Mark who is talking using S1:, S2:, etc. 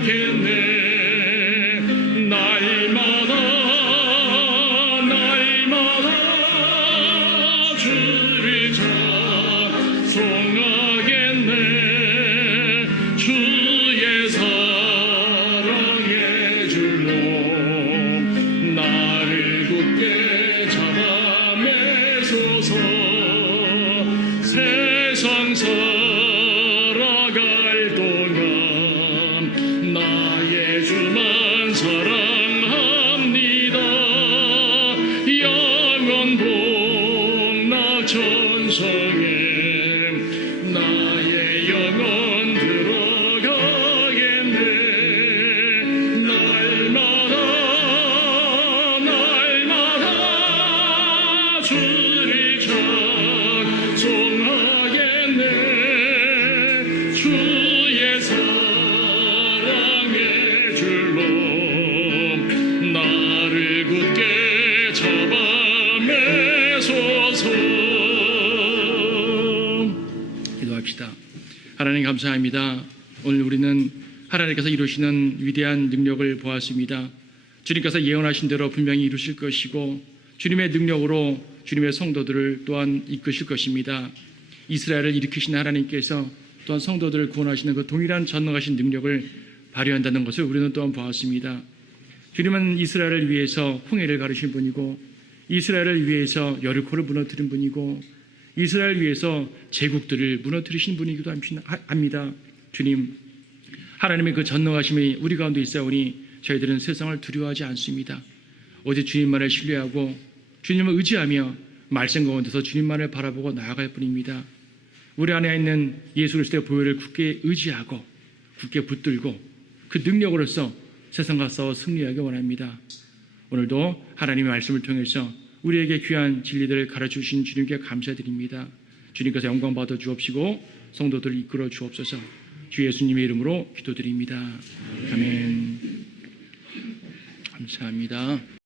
S1: 않겠네. 날마다 날마다 주 주소서 기도합시다. 하나님 감사합니다. 오늘 우리는 하나님께서 이루시는 위대한 능력을 보았습니다. 주님께서 예언하신 대로 분명히 이루실 것이고 주님의 능력으로 주님의 성도들을 또한 이끄실 것입니다. 이스라엘을 일으키신 하나님께서 또한 성도들을 구원하시는 그 동일한 전능하신 능력을 발휘한다는 것을 우리는 또한 보았습니다. 주님은 이스라엘을 위해서 홍해를 가르신 분이고 이스라엘을 위해서 여리코를 무너뜨린 분이고 이스라엘을 위해서 제국들을 무너뜨리신 분이기도 합니다. 주님, 하나님의 그 전능하심이 우리 가운데 있사오니 저희들은 세상을 두려워하지 않습니다. 오직 주님만을 신뢰하고 주님을 의지하며 말씀 가운데서 주님만을 바라보고 나아갈 뿐입니다. 우리 안에 있는 예수 그리스도의 보혈을 굳게 의지하고 굳게 붙들고 그 능력으로서 세상과 싸워 승리하기 원합니다. 오늘도 하나님의 말씀을 통해서 우리에게 귀한 진리들을 가르쳐 주신 주님께 감사드립니다. 주님께서 영광 받아 주옵시고 성도들을 이끌어 주옵소서. 주 예수님의 이름으로 기도드립니다. 아멘. 감사합니다.